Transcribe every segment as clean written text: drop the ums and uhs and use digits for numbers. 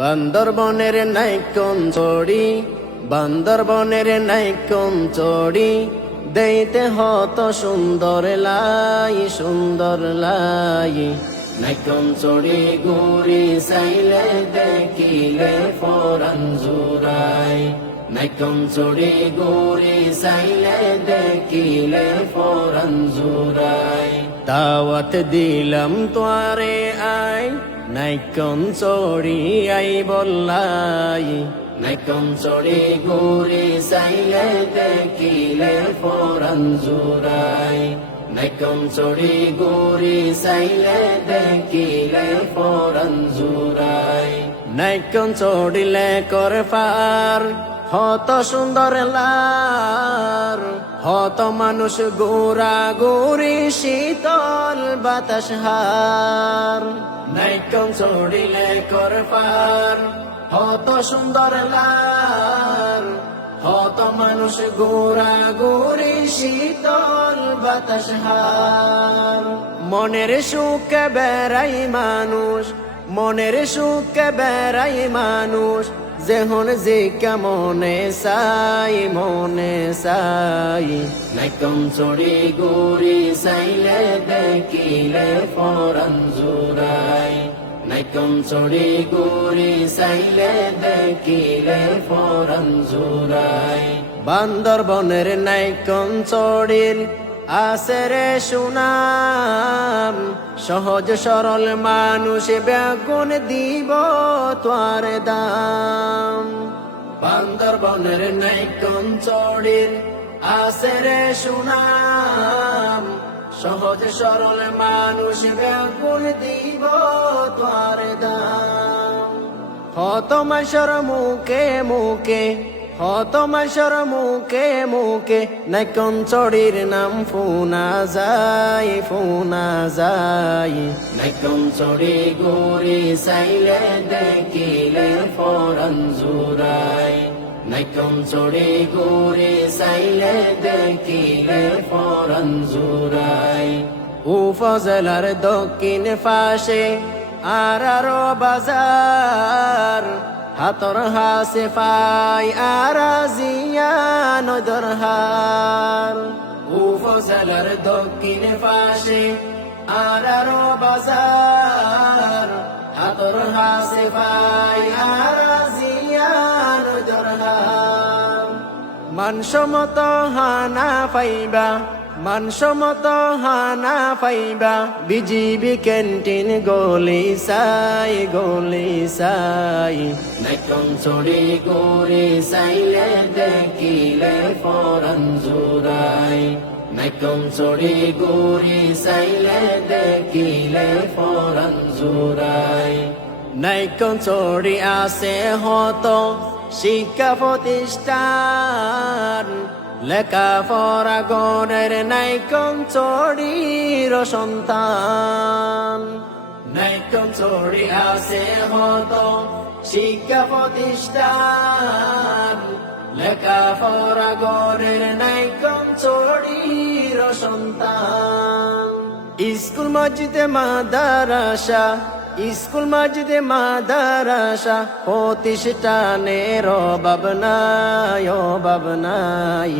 বান্দরবনের নাইকন চড়ি, বান্দরবনের নাইকন চড়ি, দেইতে হত সুন্দর লাই, সুন্দর লাই। নাইকন চড়ি ঘুরি চাইলে দেখিলে পরাণ জুড়াই, নাইকন চড়ি ঘুরি চাইলে দেখিলে পরাণ জুড়াই। দাওয়াত দিলাম তোয়ারে আই, নাইকন চড়ি আই বললাই। নাইকন চড়ি ঘুরি চাইলে দেখিলে পরাণ জুড়াই, নাইকন চড়ি ঘুরি চাইলে দেখিলে পরাণ জুড়াই। নাইকন চড়িলে করে পার হত সুন্দর লার, হত মানুষ গোরা গোরি শীতল বাতাস হার। নাইকন চড়িলে করে পার হত সুন্দর লার, হত মানুষ গোরা গোরি শীতল বাতাস হার। মনের সুখে বেড়াই মানুষ, মনের সুখে বেড়াই মানুষ, যেহন যে কেমনে চাই মনে চাই। নাইকন চড়ি ঘুরি চাইলে দেখিলে পরাণ জুড়াই, নাইকন চড়ি ঘুরি চাইলে দেখিলে পরাণ জুড়াই। বান্দরবনের নাইকন চড়ির আছে রে সুনাম, সহজ সরল মানুষ বেগুন দিব তোয়ার দাম। বান্দরবনের নাইকন চড়ির আছে রে সুনাম, সহজ সরল মানুষ বেগুন দিব তোয়ার দাম। হত মাসর মুখে মুখে, হত মাসর মুখে মুখে, নাইকন চড়ির নাম ফুনা যায়, ফুনা যায়। নাইকন চড়ি ঘুরি চাইলে দেখিলে পরাণ জুড়াই, নাইকন চড়ি ঘুরি চাইলে দেখিলে পরাণ জুড়াই। উপজেলার দক্ষিণ পাশে আরারো বাজার, হাতর হাসে পাই আরাজিয়া নদর হার। উপজেলার দক্ষিণ পাশে আরারো বাজার, হাতর হাসে পাই আরাজিয়া নদর হার। মানসম্মত হানা পাইবা, মানসম্মত হানা পাইবা, বিজিবি ক্যান্টিন গলি সাই, গলি সাই। নাইকন চড়ি ঘুরি চাইলে দেখিলে পরাণ জুড়াই, নাইকন চড়ি ঘুরি চাইলে দেখিলে পরাণ জুড়াই। নাইকন চড়ি আছে হত শিক্ষা প্রতিষ্ঠান, লেখাপড়া গড়ের নাইকন চড়ির সন্তান। নাইকন চড়ি আছে হত শিক্ষা প্রতিষ্ঠান, লেখাপড়া গড়ের নাইকন চড়ির সন্তান। স্কুল মসজিদে মাদ্রাসা, স্কুল মসজিদে মাদ্রাসা, প্রতিষ্ঠানের অভাব নাই, অভাব নাই।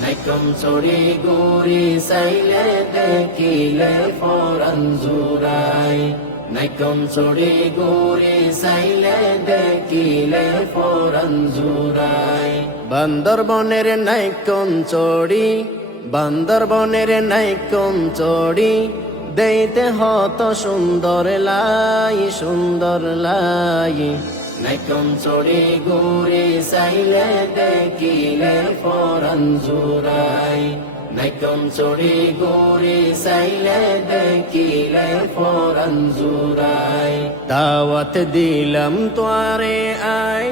নাইকন চড়ি ঘুরি চাইলে দেখিলে পরাণ জুড়াই, নাইকন চড়ি ঘুরি চাইলে দেখিলে পরাণ জুড়াই। বান্দরবনের নাইকন চড়ি, বান্দরবনের নাইকন চড়ি, দেইতে হত সুন্দর লাই, সুন্দর লাই। নাইকন চড়ি ঘুরি চাইলে দেখিলে পরাণ জুড়াই, নাইকন চড়ি ঘুরি চাইলে দেখিলে পরাণ জুড়াই। দাওয়াত দিলাম তোয়ারে আই,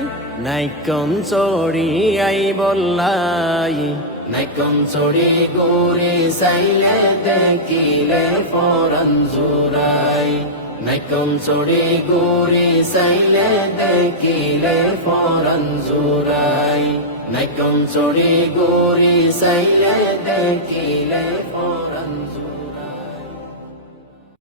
নাইকন চড়ি আই বললাই। নাইকন চড়ি ঘুরি চাইলে দেখিলে পরাণ জুড়াই, নাইকন চড়ি ঘুরি চাইলে দেখিলে পরাণ জুড়াই, নাইকন চড়ি ঘুরি চাইলে দেখিলে পরাণ